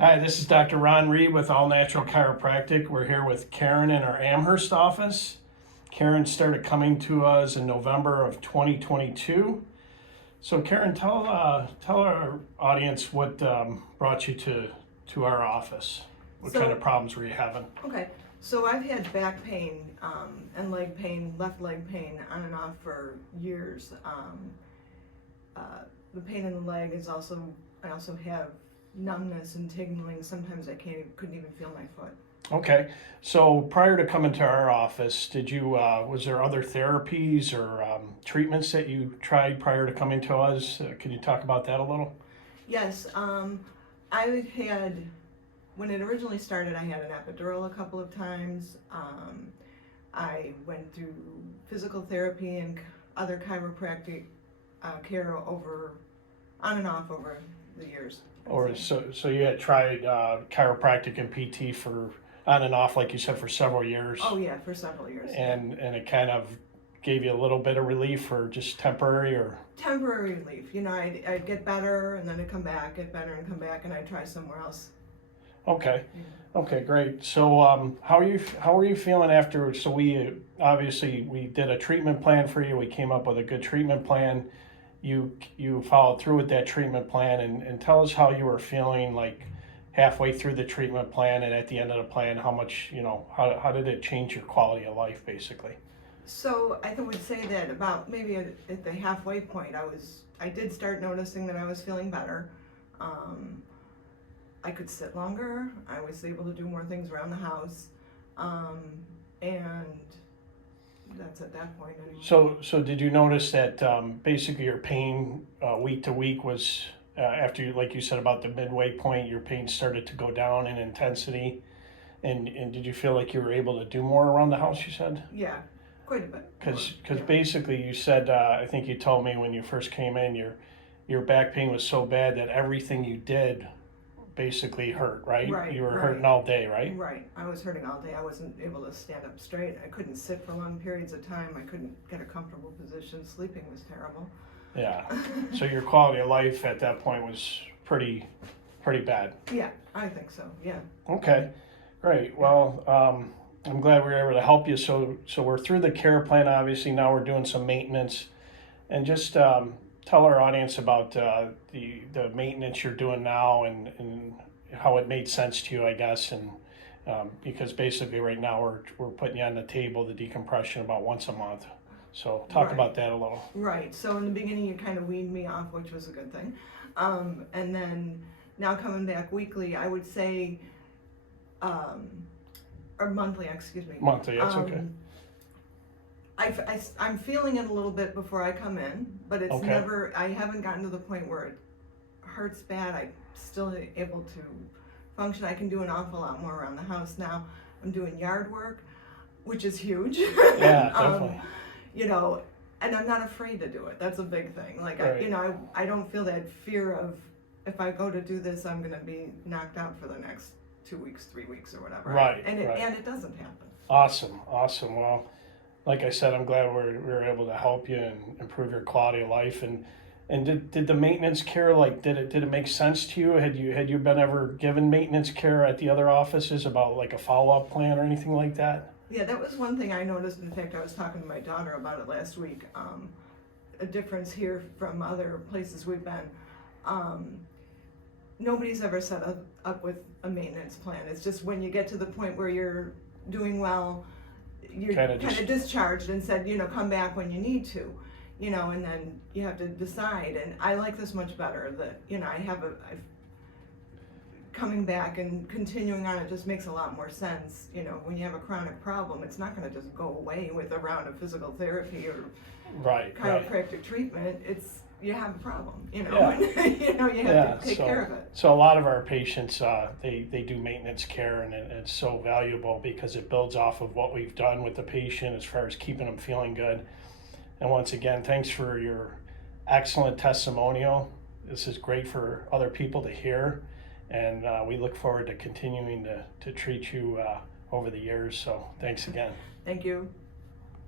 Hi, this is Dr. Ron Reed with All Natural Chiropractic. We're here with Karen in our Amherst office. Karen started coming to us in November of 2022. So Karen, tell our audience what brought you to our office. What kind of problems were you having? Okay, so I've had back pain and leg pain, left leg pain on and off for years. The pain in the leg is I also have numbness and tingling. Sometimes couldn't even feel my foot. Okay, so prior to coming to our office, was there other therapies or treatments that you tried prior to coming to us? Can you talk about that a little? Yes, when it originally started, I had an epidural a couple of times. I went through physical therapy and other chiropractic care on and off over the years. So you had tried chiropractic and PT for on and off, like you said, for several years. Oh yeah, for several years. And it kind of gave you a little bit of relief, or just temporary, or temporary relief. You know, I'd get better and then I'd come back, get better and come back, and I'd try somewhere else. Okay. Okay, great. So how are you feeling after? So we did a treatment plan for you. We came up with a good treatment plan. You followed through with that treatment plan, and tell us how you were feeling, like halfway through the treatment plan and at the end of the plan. How much, how did it change your quality of life, basically? So I would say that about maybe at the halfway point, I did start noticing that I was feeling better. I could sit longer. I was able to do more things around the house, and that's at that point. Anyway. So did you notice that basically your pain week to week was after, like you said, about the midway point, your pain started to go down in intensity, and did you feel like you were able to do more around the house? You said. Yeah, quite a bit. Because basically you said, I think you told me when you first came in, your back pain was so bad that everything you did basically hurt, right? Right. You were hurting all day, right? Right. I was hurting all day. I wasn't able to stand up straight. I couldn't sit for long periods of time. I couldn't get a comfortable position. Sleeping was terrible. Yeah. So your quality of life at that point was pretty bad. Yeah, I think so. Yeah. Okay. Great. Well, I'm glad we were able to help you. So we're through the care plan. Obviously, now we're doing some maintenance, and just tell our audience about the maintenance you're doing now and how it made sense to you, I guess, and because basically right now we're putting you on the table, the decompression, about once a month. So talk about that a little. Right. So in the beginning you kind of weaned me off, which was a good thing, and then now coming back weekly, I would say, or monthly, excuse me. Monthly, that's okay. I'm feeling it a little bit before I come in, but it's never, I haven't gotten to the point where it hurts bad. I'm still able to function. I can do an awful lot more around the house now. I'm doing yard work, which is huge. Yeah, definitely. And I'm not afraid to do it. That's a big thing. Like, right. I don't feel that fear of, if I go to do this, I'm going to be knocked out for the next 2 weeks, 3 weeks, or whatever. Right. And it doesn't happen. Awesome. Well, like I said, I'm glad we were able to help you and improve your quality of life. And did the maintenance care, like, did it make sense to you? Had you been ever given maintenance care at the other offices about like a follow-up plan or anything like that? Yeah, that was one thing I noticed. In fact, I was talking to my daughter about it last week. A difference here from other places we've been. Nobody's ever set up with a maintenance plan. It's just when you get to the point where you're doing well, you're kind of discharged and said, come back when you need to, and then you have to decide. And I like this much better that, coming back and continuing on, it just makes a lot more sense. When you have a chronic problem, it's not going to just go away with a round of physical therapy or chiropractic treatment. It's, you have a problem, Yeah. and, you have to take care of it. So a lot of our patients, they do maintenance care, and it's so valuable because it builds off of what we've done with the patient as far as keeping them feeling good. And once again, thanks for your excellent testimonial. This is great for other people to hear, and we look forward to continuing to treat you over the years. So thanks again. Thank you.